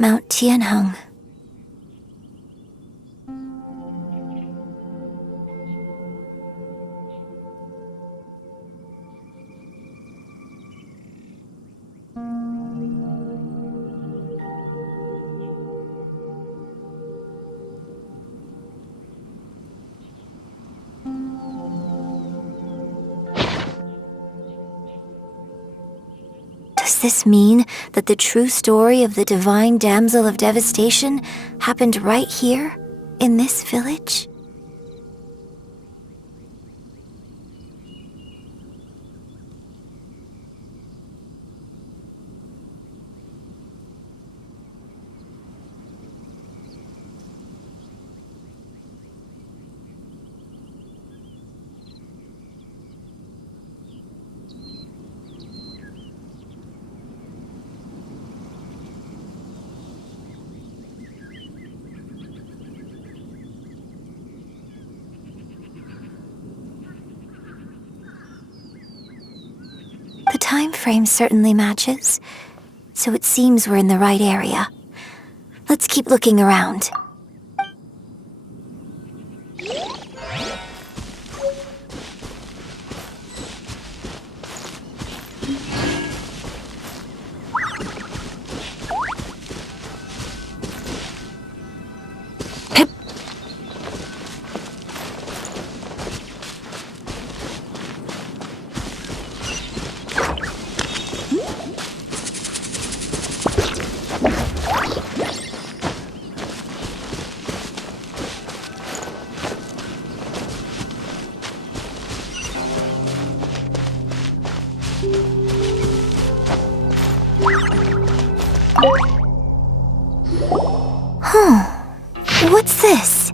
Mount Tianheng. Does this mean that the true story of the divine damsel of devastation happened right here, in this village? The time frame certainly matches, so it seems we're in the right area. Let's keep looking around. What's this?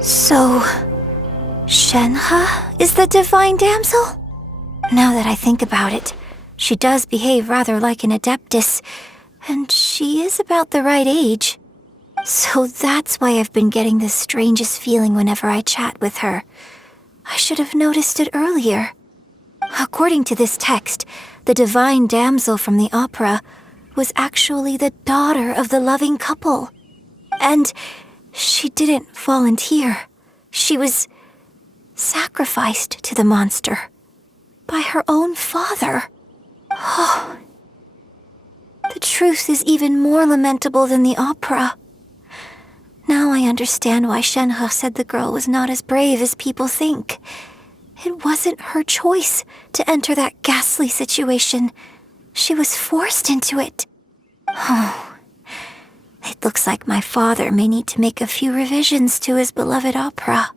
So, Shenhe is the divine damsel? Now that I think about it, she does behave rather like an adeptus, and she is about the right age. So that's why I've been getting the strangest feeling whenever I chat with her. I should have noticed it earlier. According to this text, the divine damsel from the opera was actually the daughter of the loving couple. And she didn't volunteer. She was sacrificed to the monster by her own father. Oh, the truth is even more lamentable than the opera. Now I understand why Shenhe said the girl was not as brave as people think. It wasn't her choice to enter that ghastly situation. She was forced into it. Oh. It looks like my father may need to make a few revisions to his beloved opera.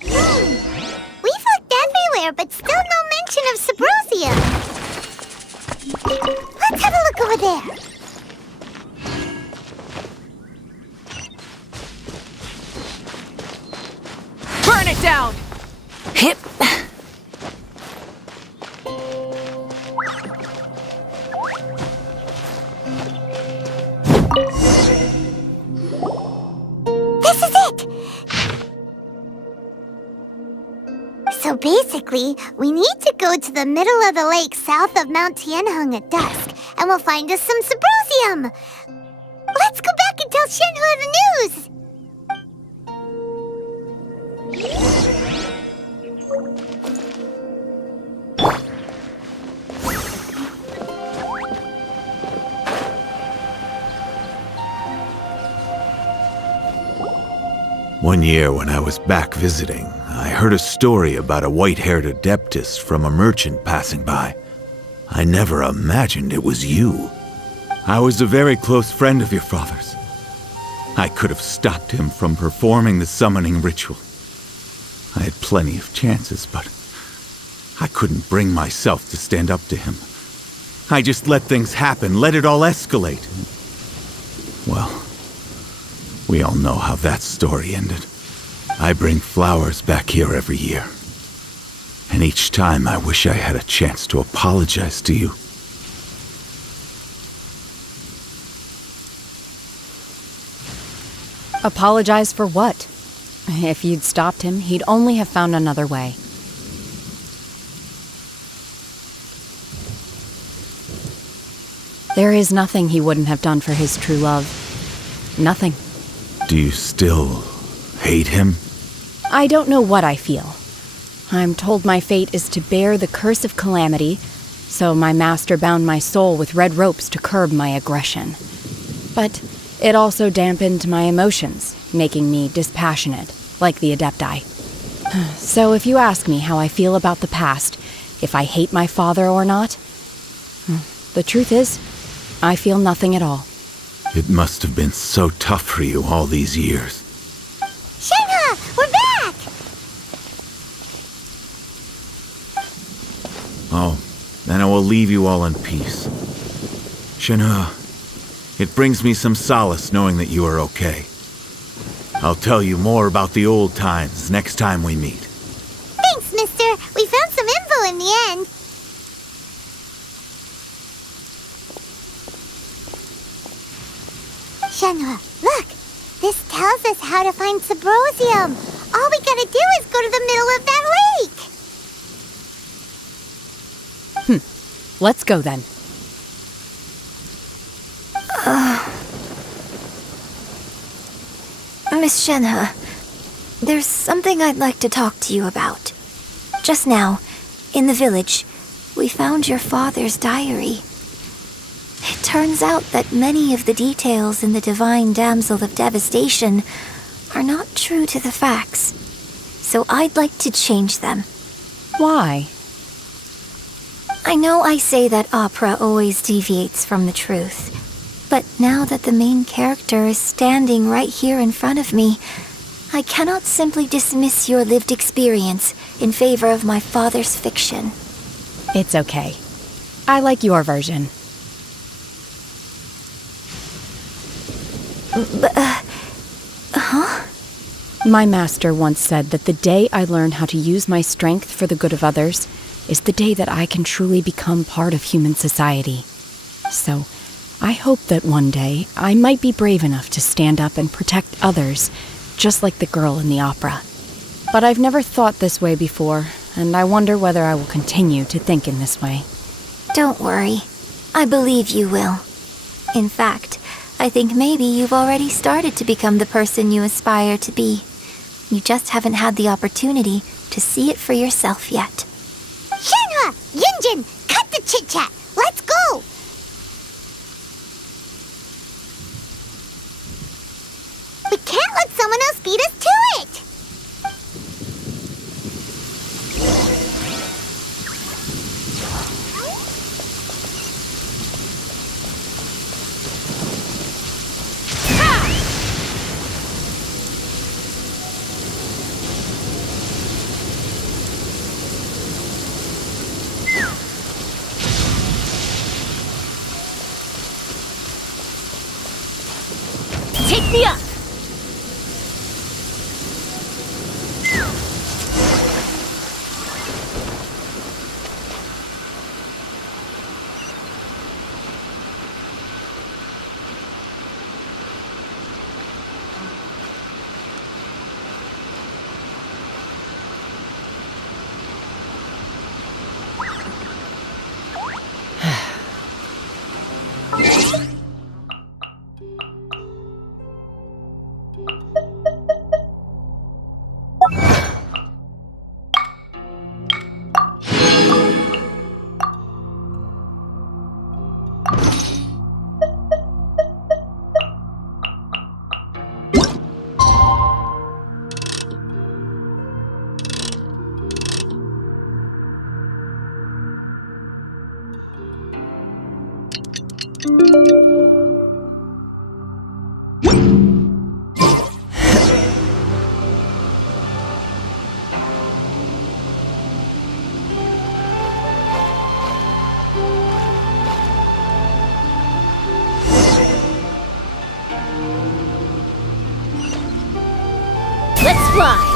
We've looked everywhere, but still no mention of Subrosia. Let's have a look over there. Burn it down! Hip! This is it! So basically, we need to go to the middle of the lake south of Mount Tianheng at dusk, and we'll find us some Subrosium! Let's go back and tell Shenhe the news! One year when I was back visiting, I heard a story about a white-haired adeptus from a merchant passing by. I never imagined it was you. I was a very close friend of your father's. I could have stopped him from performing the summoning ritual. I had plenty of chances, but I couldn't bring myself to stand up to him. I just let things happen, let it all escalate. Well, we all know how that story ended. I bring flowers back here every year. And each time I wish I had a chance to apologize to you. Apologize for what? If you'd stopped him, he'd only have found another way. There is nothing he wouldn't have done for his true love. Nothing. Do you still hate him? I don't know what I feel. I'm told my fate is to bear the curse of calamity, so my master bound my soul with red ropes to curb my aggression. But it also dampened my emotions, making me dispassionate, like the Adepti. So if you ask me how I feel about the past, if I hate my father or not, the truth is, I feel nothing at all. It must have been so tough for you all these years. Shenhe, we're back! Oh, then I will leave you all in peace. Shenhe, it brings me some solace knowing that you are okay. I'll tell you more about the old times next time we meet. Thanks, mister. We found some info in the end. Shenhe, look! This tells us how to find Sybrosium. All we gotta do is go to the middle of that lake. Let's go then. Miss Shenhe, there's something I'd like to talk to you about. Just now, in the village, we found your father's diary. It turns out that many of the details in the Divine Damsel of Devastation are not true to the facts. So I'd like to change them. Why? I know I say that opera always deviates from the truth, but now that the main character is standing right here in front of me, I cannot simply dismiss your lived experience in favor of my father's fiction. It's okay. I like your version. My master once said that the day I learn how to use my strength for the good of others is the day that I can truly become part of human society. So, I hope that one day I might be brave enough to stand up and protect others, just like the girl in the opera. But I've never thought this way before, and I wonder whether I will continue to think in this way. Don't worry. I believe you will. In fact, I think maybe you've already started to become the person you aspire to be. You just haven't had the opportunity to see it for yourself yet. Shenhe! Yunjin! Cut the chit-chat! Let's go! We can't let someone else beat us to it! Take me up! Let's fly!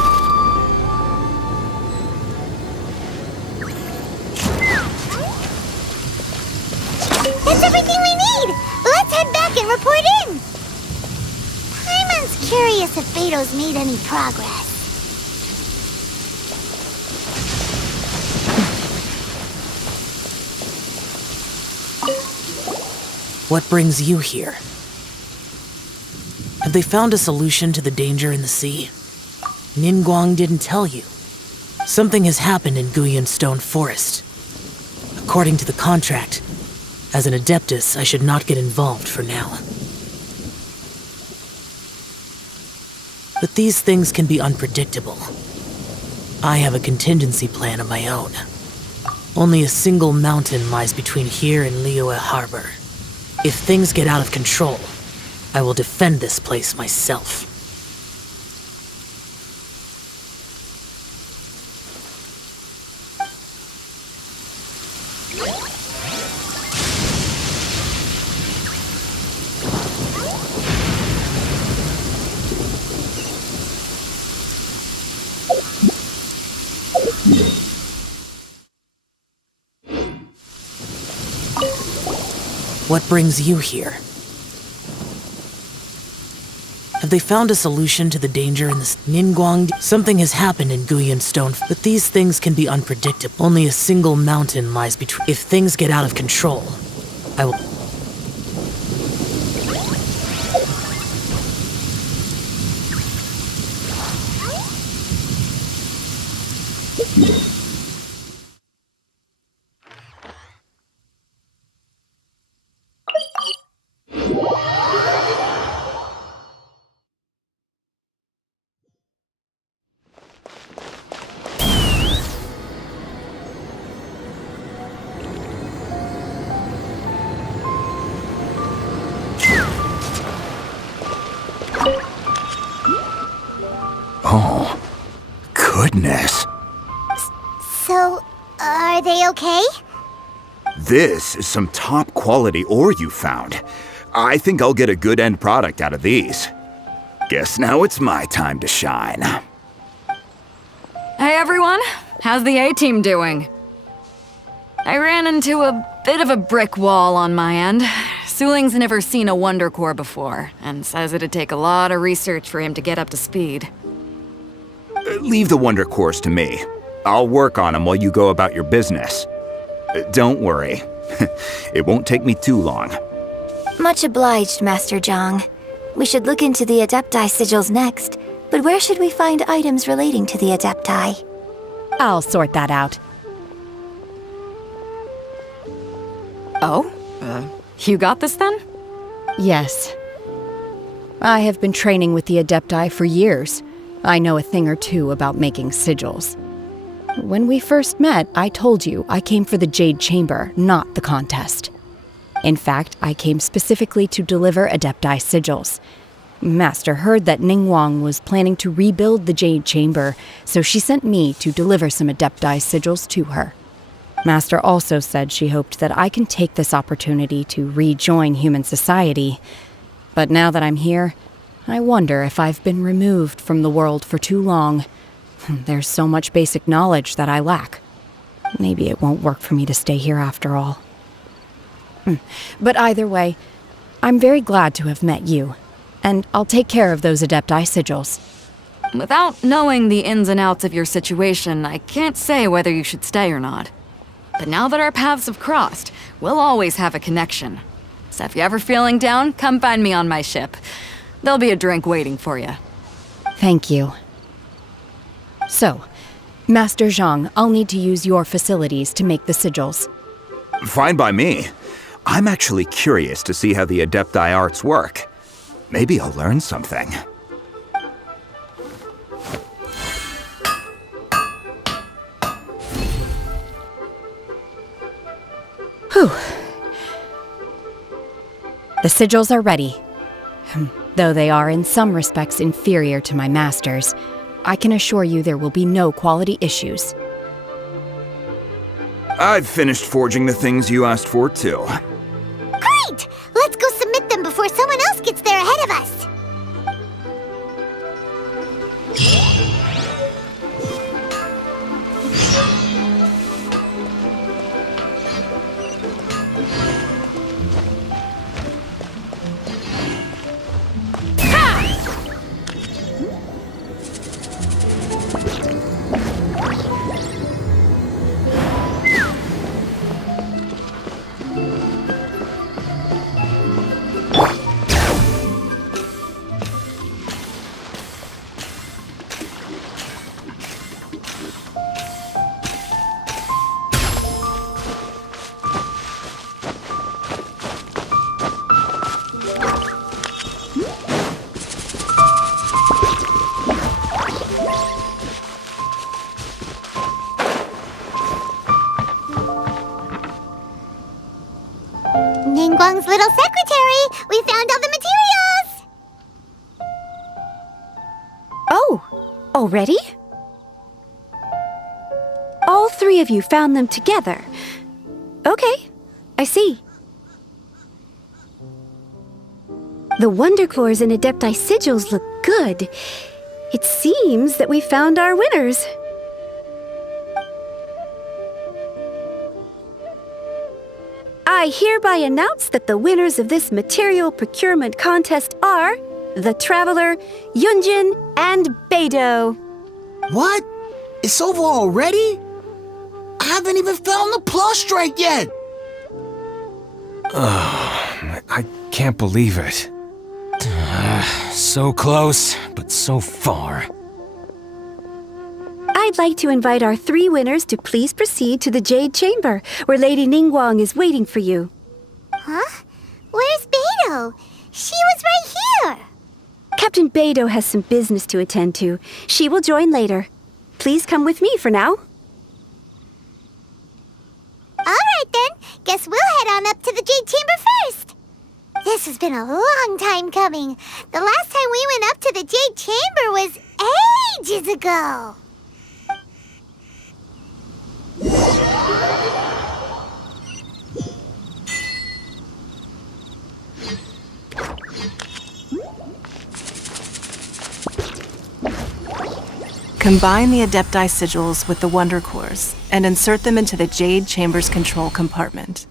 That's everything we need! Let's head back and report in! Paimon's curious if Beto's made any progress. What brings you here? Have they found a solution to the danger in the sea? Ningguang didn't tell you. Something has happened in Guyan Stone Forest. According to the contract, as an Adeptus, I should not get involved for now. But these things can be unpredictable. I have a contingency plan of my own. Only a single mountain lies between here and Liyue Harbor. If things get out of control, I will defend this place myself. What brings you here? Have they found a solution to the danger in this Ningguang? Something has happened in Guyan Stone, but these things can be unpredictable. Only a single mountain lies between. If things get out of control, I will. Oh, goodness. So, are they okay? This is some top quality ore you found. I think I'll get a good end product out of these. Guess now it's my time to shine. Hey everyone, how's the A-team doing? I ran into a bit of a brick wall on my end. Suling's never seen a Wonder Core before, and says it'd take a lot of research for him to get up to speed. Leave the Wonder Cores to me. I'll work on them while you go about your business. Don't worry. It won't take me too long. Much obliged, Master Zhang. We should look into the Adepti sigils next, but where should we find items relating to the Adepti? I'll sort that out. Oh? You got this then? Yes. I have been training with the Adepti for years. I know a thing or two about making sigils. When we first met, I told you I came for the Jade Chamber, not the contest. In fact, I came specifically to deliver Adepti sigils. Master heard that Ningguang was planning to rebuild the Jade Chamber, so she sent me to deliver some Adepti sigils to her. Master also said she hoped that I can take this opportunity to rejoin human society. But now that I'm here, I wonder if I've been removed from the world for too long. There's so much basic knowledge that I lack. Maybe it won't work for me to stay here after all. But either way, I'm very glad to have met you, and I'll take care of those Adepti sigils. Without knowing the ins and outs of your situation, I can't say whether you should stay or not. But now that our paths have crossed, we'll always have a connection. So if you're ever feeling down, come find me on my ship. There'll be a drink waiting for you. Thank you. So, Master Zhang, I'll need to use your facilities to make the sigils. Fine by me. I'm actually curious to see how the Adepti arts work. Maybe I'll learn something. Whew. The sigils are ready. Though they are in some respects inferior to my master's, I can assure you there will be no quality issues. I've finished forging the things you asked for, too. Great! Let's go submit them before someone else gets there ahead of us. Ningguang's little secretary! We found all the materials! Oh, already? All three of you found them together. Okay, I see. The Wonder Cores and Adepti sigils look good. It seems that we found our winners. I hereby announce that the winners of this material procurement contest are the Traveler, Yunjin, and Beidou. What? It's over already? I haven't even found the plus strike yet! I can't believe it. So close, but so far. I'd like to invite our three winners to please proceed to the Jade Chamber, where Lady Ningguang is waiting for you. Huh? Where's Beidou? She was right here! Captain Beidou has some business to attend to. She will join later. Please come with me for now. Alright then, guess we'll head on up to the Jade Chamber first. This has been a long time coming. The last time we went up to the Jade Chamber was ages ago. Combine the Adepti sigils with the Wonder Cores and insert them into the Jade Chamber's control compartment.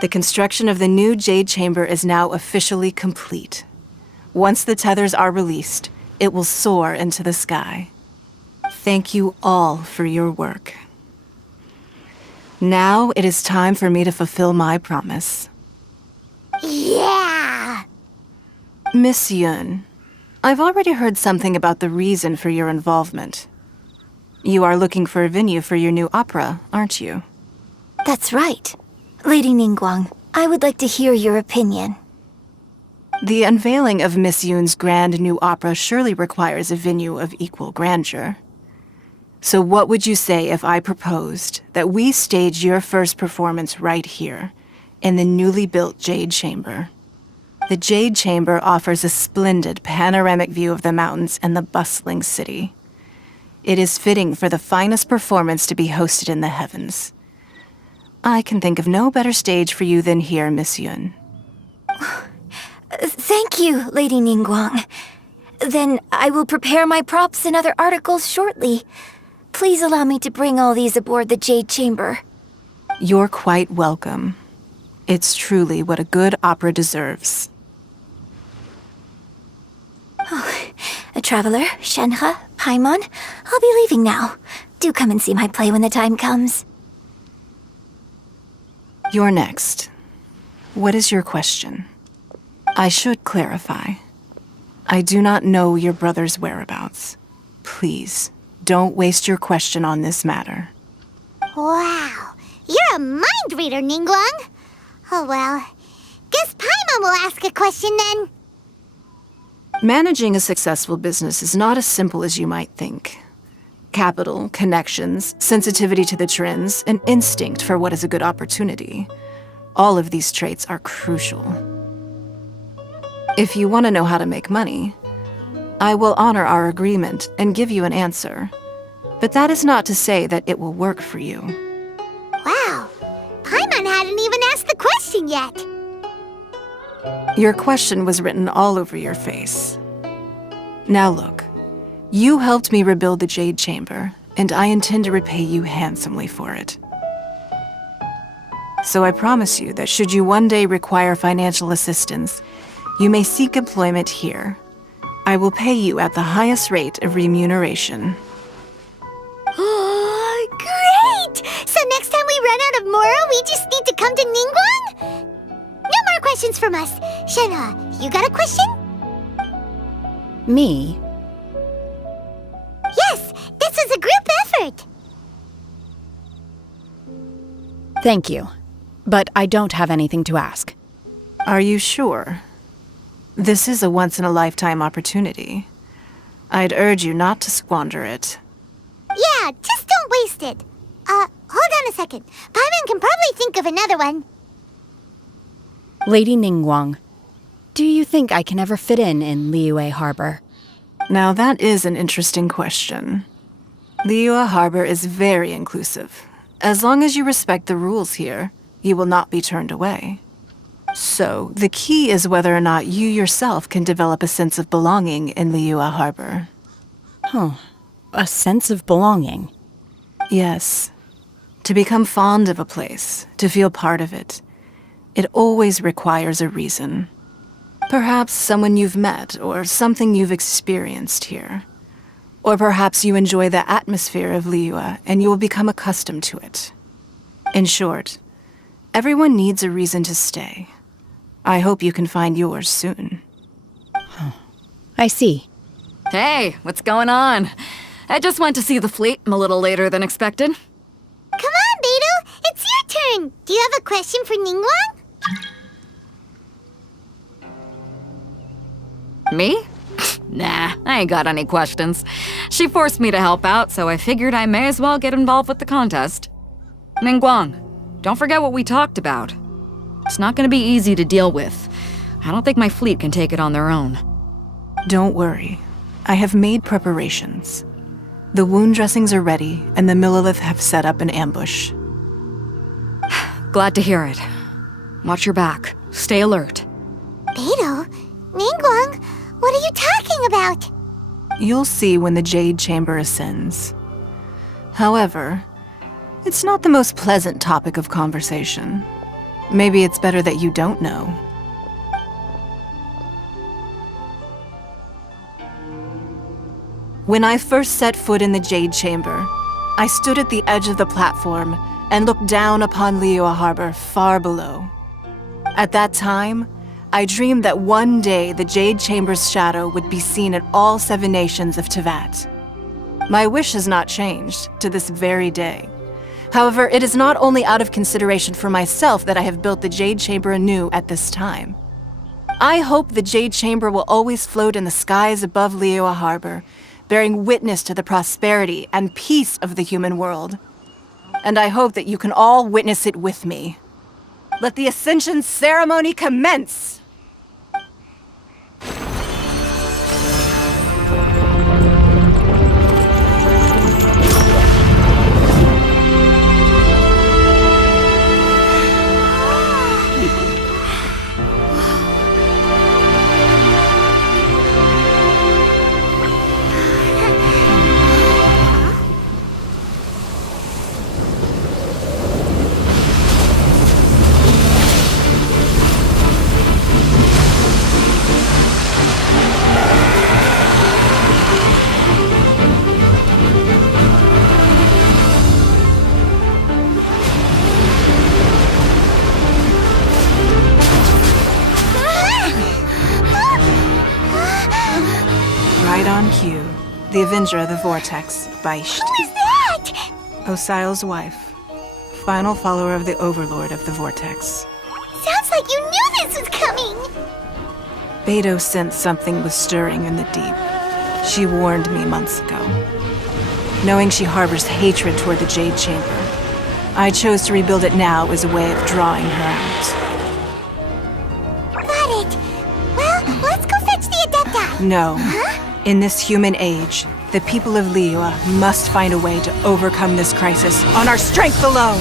The construction of the new Jade Chamber is now officially complete. Once the tethers are released, it will soar into the sky. Thank you all for your work. Now it is time for me to fulfill my promise. Yeah! Miss Yun, I've already heard something about the reason for your involvement. You are looking for a venue for your new opera, aren't you? That's right. Lady Ningguang, I would like to hear your opinion. The unveiling of Miss Yun's grand new opera surely requires a venue of equal grandeur. So what would you say if I proposed that we stage your first performance right here, in the newly built Jade Chamber? The Jade Chamber offers a splendid panoramic view of the mountains and the bustling city. It is fitting for the finest performance to be hosted in the heavens. I can think of no better stage for you than here, Miss Yun. Thank you, Lady Ningguang. Then I will prepare my props and other articles shortly. Please allow me to bring all these aboard the Jade Chamber. You're quite welcome. It's truly what a good opera deserves. Traveler, Shenhe, Paimon, I'll be leaving now. Do come and see my play when the time comes. You're next. What is your question? I should clarify. I do not know your brother's whereabouts. Please, don't waste your question on this matter. Wow, you're a mind reader, Ningguang. Oh well, guess Paimon will ask a question then. Managing a successful business is not as simple as you might think. Capital, connections, sensitivity to the trends, and instinct for what is a good opportunity. All of these traits are crucial. If you want to know how to make money, I will honor our agreement and give you an answer. But that is not to say that it will work for you. Wow. Paimon hadn't even asked the question yet. Your question was written all over your face. Now look, you helped me rebuild the Jade Chamber, and I intend to repay you handsomely for it. So I promise you that should you one day require financial assistance, you may seek employment here. I will pay you at the highest rate of remuneration. Oh, great! So next time we run out of Mora, we just need to come to Ningguang? No more questions from us. Shenhe, you got a question? Me? Yes, this is a group effort. Thank you. But I don't have anything to ask. Are you sure? This is a once-in-a-lifetime opportunity. I'd urge you not to squander it. Yeah, just don't waste it. Hold on a second. Paimon can probably think of another one. Lady Ningguang, do you think I can ever fit in Liyue Harbor? Now that is an interesting question. Liyue Harbor is very inclusive. As long as you respect the rules here, you will not be turned away. So, the key is whether or not you yourself can develop a sense of belonging in Liyue Harbor. Huh. A sense of belonging. Yes. To become fond of a place, to feel part of it, it always requires a reason. Perhaps someone you've met, or something you've experienced here. Or perhaps you enjoy the atmosphere of Liyue and you will become accustomed to it. In short, everyone needs a reason to stay. I hope you can find yours soon. I see. Hey, what's going on? I just went to see the fleet. I'm a little later than expected. Come on, Beidou, it's your turn. Do you have a question for Ningguang? Me? Nah, I ain't got any questions. She forced me to help out, so I figured I may as well get involved with the contest. Ningguang, don't forget what we talked about. It's not gonna be easy to deal with. I don't think my fleet can take it on their own. Don't worry. I have made preparations. The wound dressings are ready, and the Millilith have set up an ambush. Glad to hear it. Watch your back. Stay alert. Beidou, Ningguang, what are you talking about? You'll see when the Jade Chamber ascends. However, it's not the most pleasant topic of conversation. Maybe it's better that you don't know. When I first set foot in the Jade Chamber, I stood at the edge of the platform and looked down upon Liyue Harbor far below. At that time, I dreamed that one day the Jade Chamber's shadow would be seen in all 7 nations of Teyvat. My wish has not changed to this very day. However, it is not only out of consideration for myself that I have built the Jade Chamber anew at this time. I hope the Jade Chamber will always float in the skies above Liyue Harbor, bearing witness to the prosperity and peace of the human world. And I hope that you can all witness it with me. Let the Ascension ceremony commence! Right on cue. The Avenger of the Vortex, Beisht. Who is that? Osial's wife. Final follower of the Overlord of the Vortex. Sounds like you knew this was coming. Beidou sensed something was stirring in the deep. She warned me months ago. Knowing she harbors hatred toward the Jade Chamber, I chose to rebuild it now as a way of drawing her out. Got it. Well, No. In this human age, the people of Liyue must find a way to overcome this crisis on our strength alone!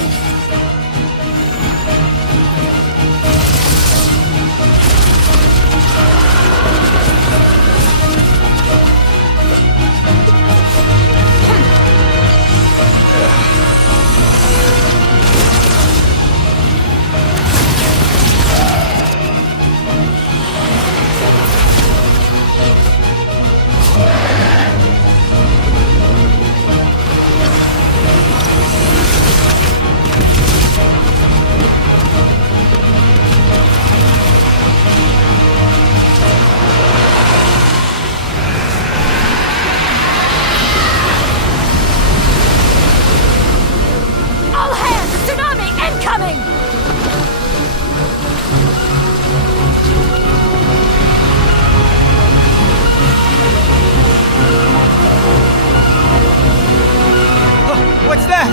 What's that?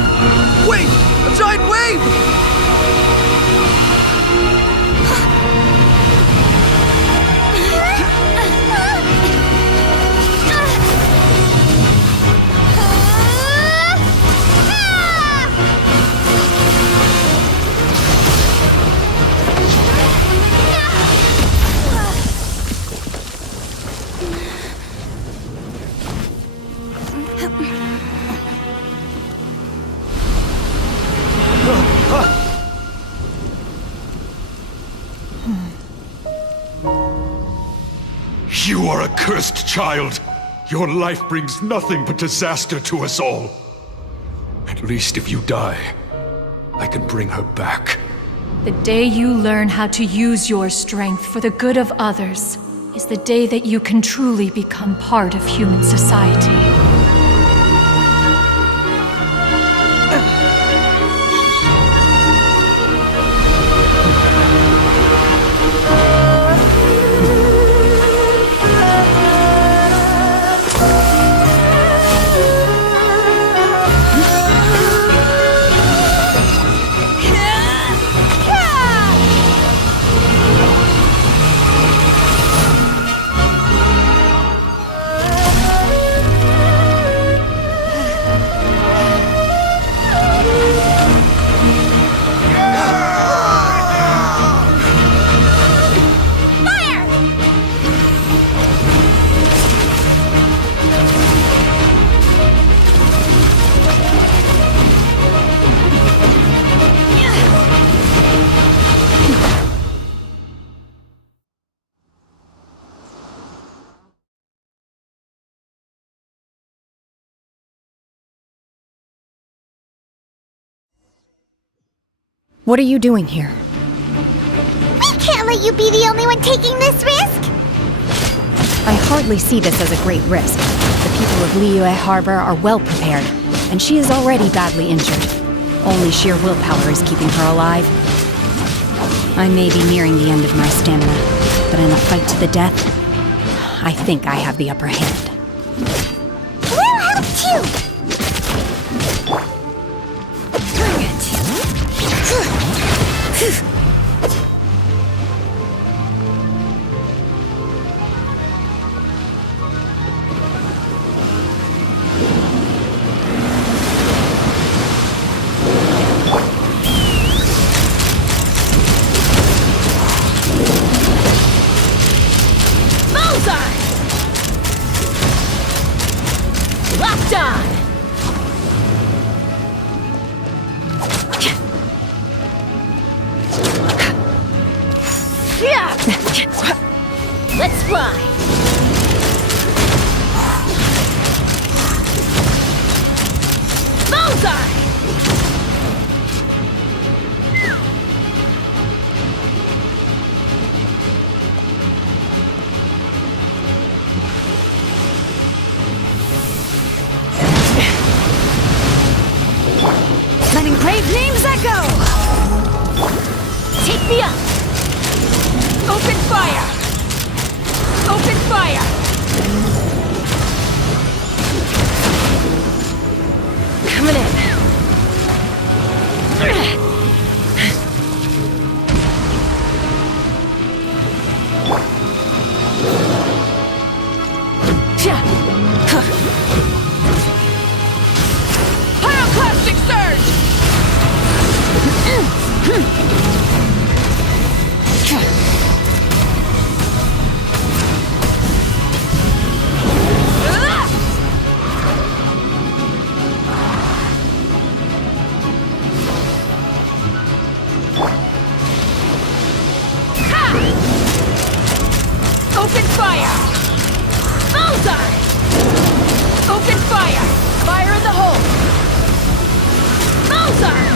Wait! A giant wave! You are a cursed child. Your life brings nothing but disaster to us all. At least if you die, I can bring her back. The day you learn how to use your strength for the good of others is the day that you can truly become part of human society. What are you doing here? We can't let you be the only one taking this risk! I hardly see this as a great risk. The people of Liyue Harbor are well prepared, and she is already badly injured. Only sheer willpower is keeping her alive. I may be nearing the end of my stamina, but in a fight to the death, I think I have the upper hand. We'll help too! Locked on! Let's fly! Bullseye! Letting brave names echo! Take me up! Open fire! Open fire! Bullseye! Open fire! Fire in the hole! Bullseye!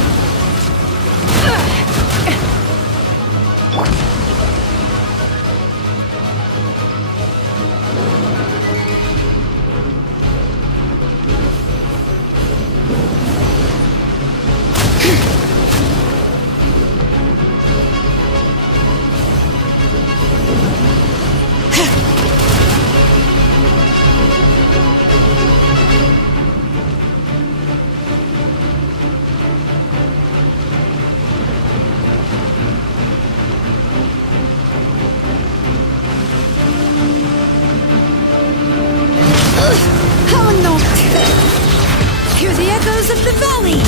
Hear the echoes of the valley!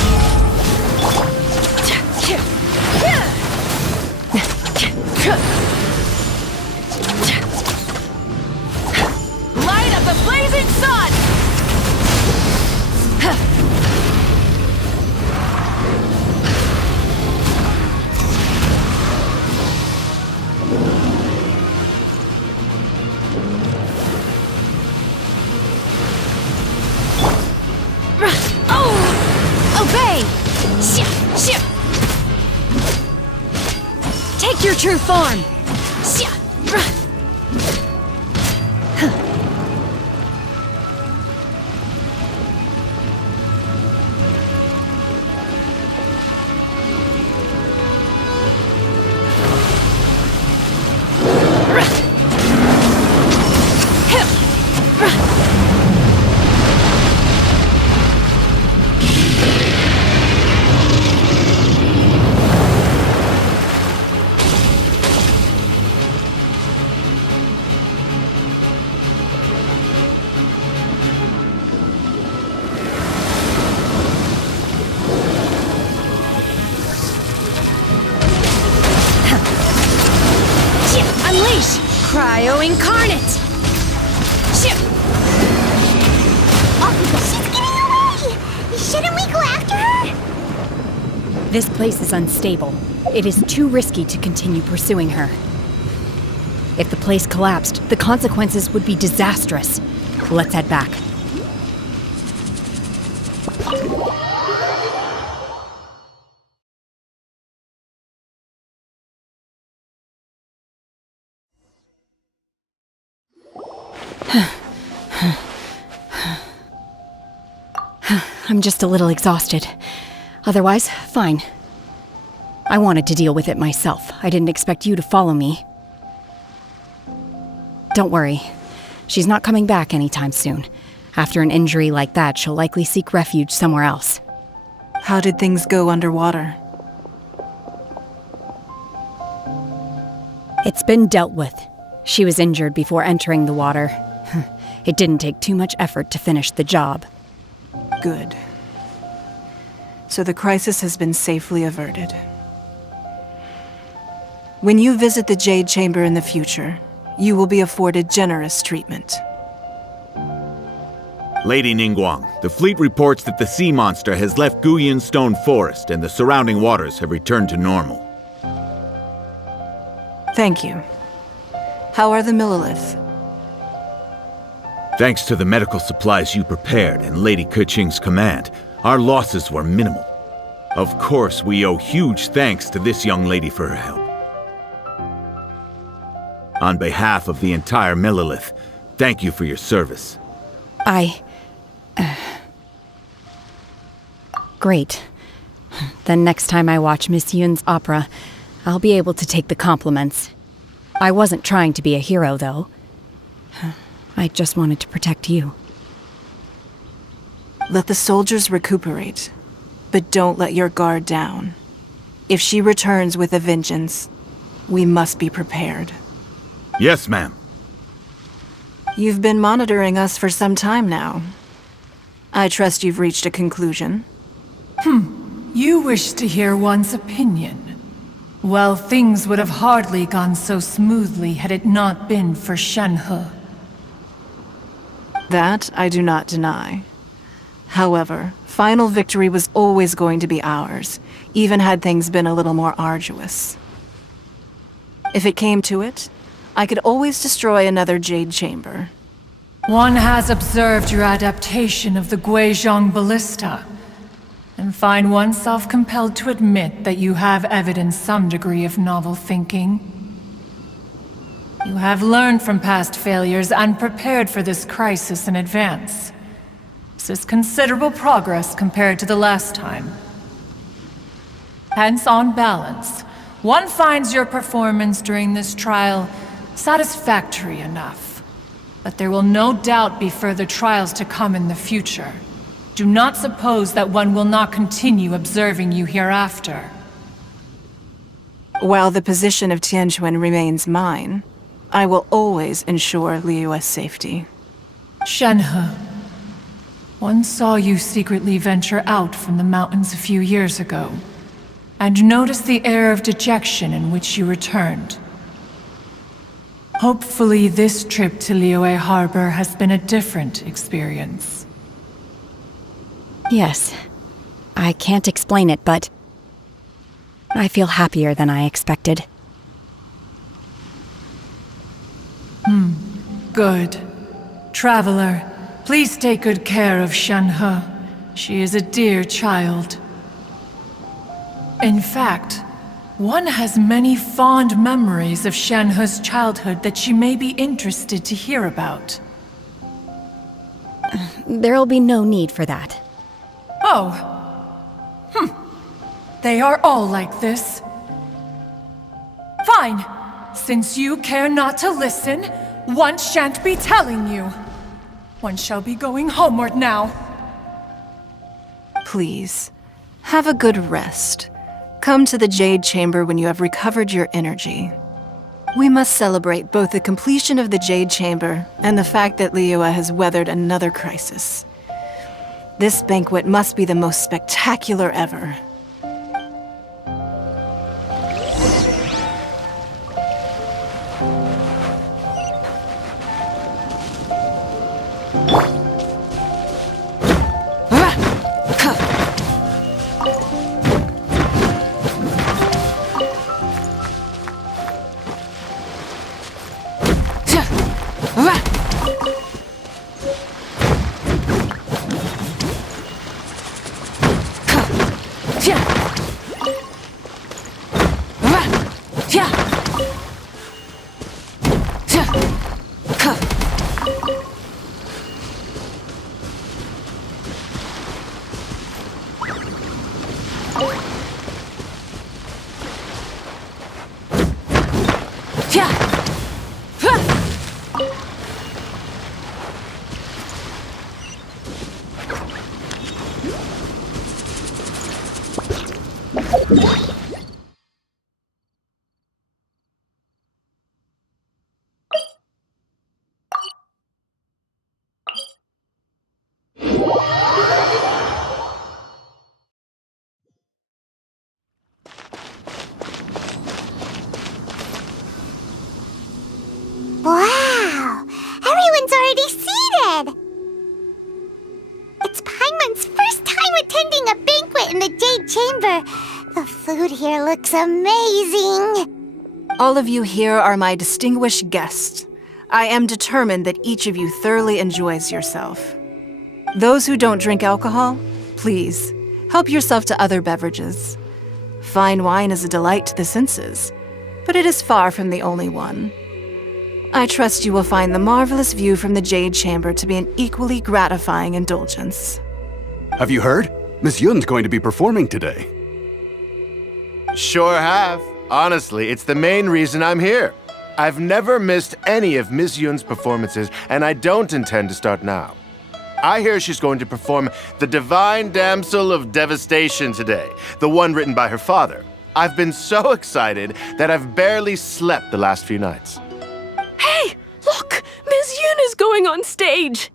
Light of the blazing sun! Obey! Take your true form! Unleash! Cryo Incarnate! She's getting away! Shouldn't we go after her? This place is unstable. It is too risky to continue pursuing her. If the place collapsed, the consequences would be disastrous. Let's head back. I'm just a little exhausted. Otherwise, fine. I wanted to deal with it myself. I didn't expect you to follow me. Don't worry. She's not coming back anytime soon. After an injury like that, she'll likely seek refuge somewhere else. How did things go underwater? It's been dealt with. She was injured before entering the water. It didn't take too much effort to finish the job. Good. So the crisis has been safely averted. When you visit the Jade Chamber in the future, you will be afforded generous treatment. Lady Ningguang, the fleet reports that the sea monster has left Guyan Stone Forest and the surrounding waters have returned to normal. Thank you. How are the Millilith? Thanks to the medical supplies you prepared and Lady Keqing's command, our losses were minimal. Of course, we owe huge thanks to this young lady for her help. On behalf of the entire Millilith, thank you for your service. Great. Then next time I watch Miss Yun's opera, I'll be able to take the compliments. I wasn't trying to be a hero, though. I just wanted to protect you. Let the soldiers recuperate, but don't let your guard down. If she returns with a vengeance, we must be prepared. Yes, ma'am. You've been monitoring us for some time now. I trust you've reached a conclusion. You wish to hear one's opinion. Well, things would have hardly gone so smoothly had it not been for Shenhe. That I do not deny. However, final victory was always going to be ours, even had things been a little more arduous. If it came to it, I could always destroy another Jade Chamber. One has observed your adaptation of the Guizhong ballista, and find oneself compelled to admit that you have evidenced some degree of novel thinking. You have learned from past failures and prepared for this crisis in advance. This is considerable progress compared to the last time. Hence, on balance, one finds your performance during this trial satisfactory enough. But there will no doubt be further trials to come in the future. Do not suppose that one will not continue observing you hereafter. While the position of Tianquan remains mine, I will always ensure Liyue's safety. Shenhe, one saw you secretly venture out from the mountains a few years ago, and noticed the air of dejection in which you returned. Hopefully this trip to Liyue Harbor has been a different experience. Yes. I can't explain it, but I feel happier than I expected. Good. Traveler, please take good care of Shenhe. She is a dear child. In fact, one has many fond memories of Shenhe's childhood that she may be interested to hear about. There'll be no need for that. Oh. They are all like this. Fine. Since you care not to listen, one shan't be telling you. One shall be going homeward now. Please, have a good rest. Come to the Jade Chamber when you have recovered your energy. We must celebrate both the completion of the Jade Chamber and the fact that Liyue has weathered another crisis. This banquet must be the most spectacular ever. Wow! Everyone's already seated! It's Paimon's first time attending a banquet in the Jade Chamber. The food here looks amazing. All of you here are my distinguished guests. I am determined that each of you thoroughly enjoys yourself. Those who don't drink alcohol, please, help yourself to other beverages. Fine wine is a delight to the senses, but it is far from the only one. I trust you will find the marvelous view from the Jade Chamber to be an equally gratifying indulgence. Have you heard? Miss Yun's going to be performing today. Sure have. Honestly, it's the main reason I'm here. I've never missed any of Miss Yun's performances, and I don't intend to start now. I hear she's going to perform The Divine Damsel of Devastation today, the one written by her father. I've been so excited that I've barely slept the last few nights. Hey, look! Miss Yun is going on stage!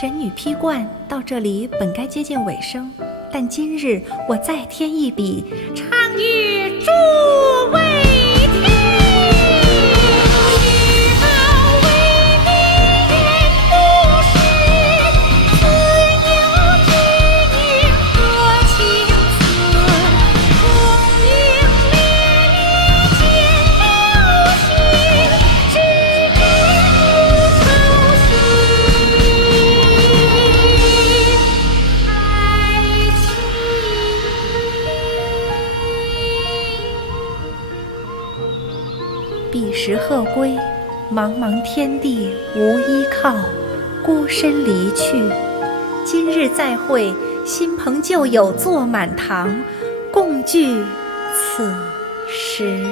神女劈冠到这里本该接近尾声，但今日我再添一笔，唱与诸位听，以好为你言不实，自有之女多情思，红缨烈烈见了心，只知无愁心。彼时鹤归，茫茫天地无依靠，孤身离去。今日再会，新朋旧友坐满堂，共聚此时。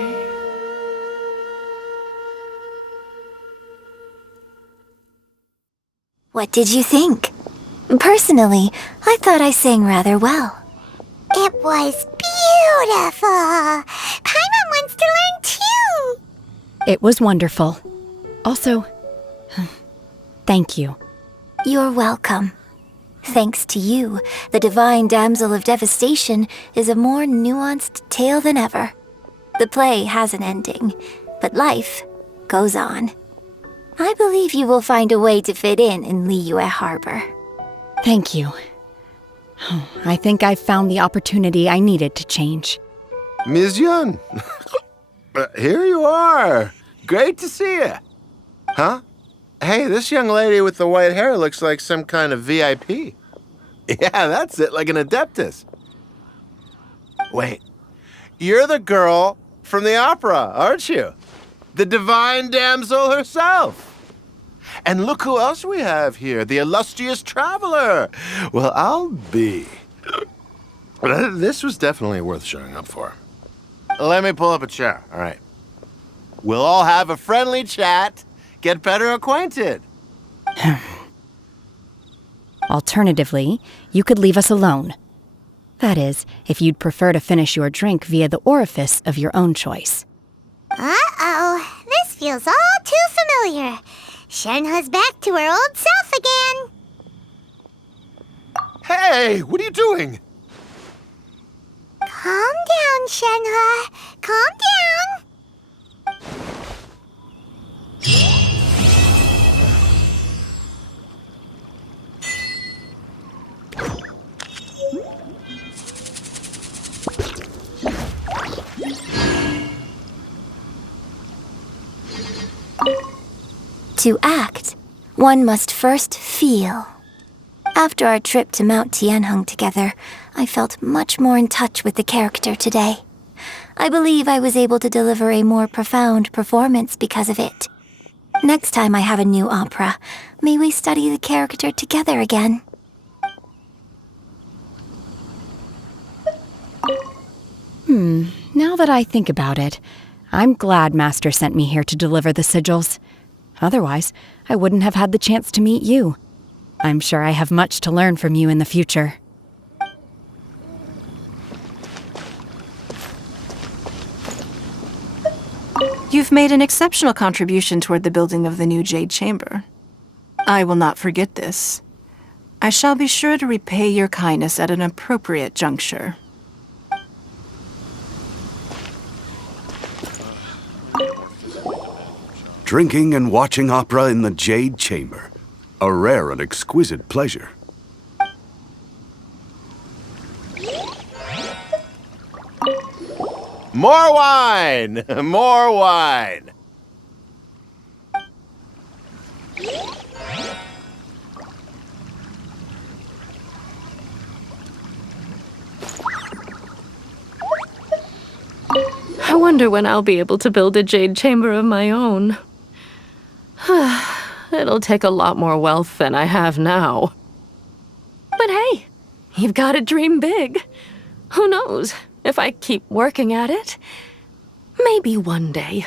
What did you think? Personally, I thought I sang rather well. It was beautiful. Paimon wants to learn too. It was wonderful. Also, thank you. You're welcome. Thanks to you, the Divine Damsel of Devastation is a more nuanced tale than ever. The play has an ending, but life goes on. I believe you will find a way to fit in Liyue Harbor. Thank you. I think I've found the opportunity I needed to change. Ms. Yun, here you are. Great to see you. Huh? Hey, this young lady with the white hair looks like some kind of VIP. Yeah, that's it, like an Adeptus. Wait, you're the girl from the opera, aren't you? The Divine Damsel herself. And look who else we have here, the illustrious traveler. Well, I'll be. This was definitely worth showing up for. Let me pull up a chair, all right. We'll all have a friendly chat, get better acquainted. Alternatively, you could leave us alone. That is, if you'd prefer to finish your drink via the orifice of your own choice. Uh-oh, this feels all too familiar. Shenhe's back to her old self again. Hey, what are you doing? Calm down, Shenhe. Calm down. To act, one must first feel. After our trip to Mount Tianheng together, I felt much more in touch with the character today. I believe I was able to deliver a more profound performance because of it. Next time I have a new opera, may we study the character together again. Now that I think about it, I'm glad Master sent me here to deliver the sigils. Otherwise, I wouldn't have had the chance to meet you. I'm sure I have much to learn from you in the future. You've made an exceptional contribution toward the building of the new Jade Chamber. I will not forget this. I shall be sure to repay your kindness at an appropriate juncture. Drinking and watching opera in the Jade Chamber. A rare and exquisite pleasure. More wine! More wine! I wonder when I'll be able to build a jade chamber of my own. It'll take a lot more wealth than I have now. But hey, you've got to dream big. Who knows? If I keep working at it, maybe one day.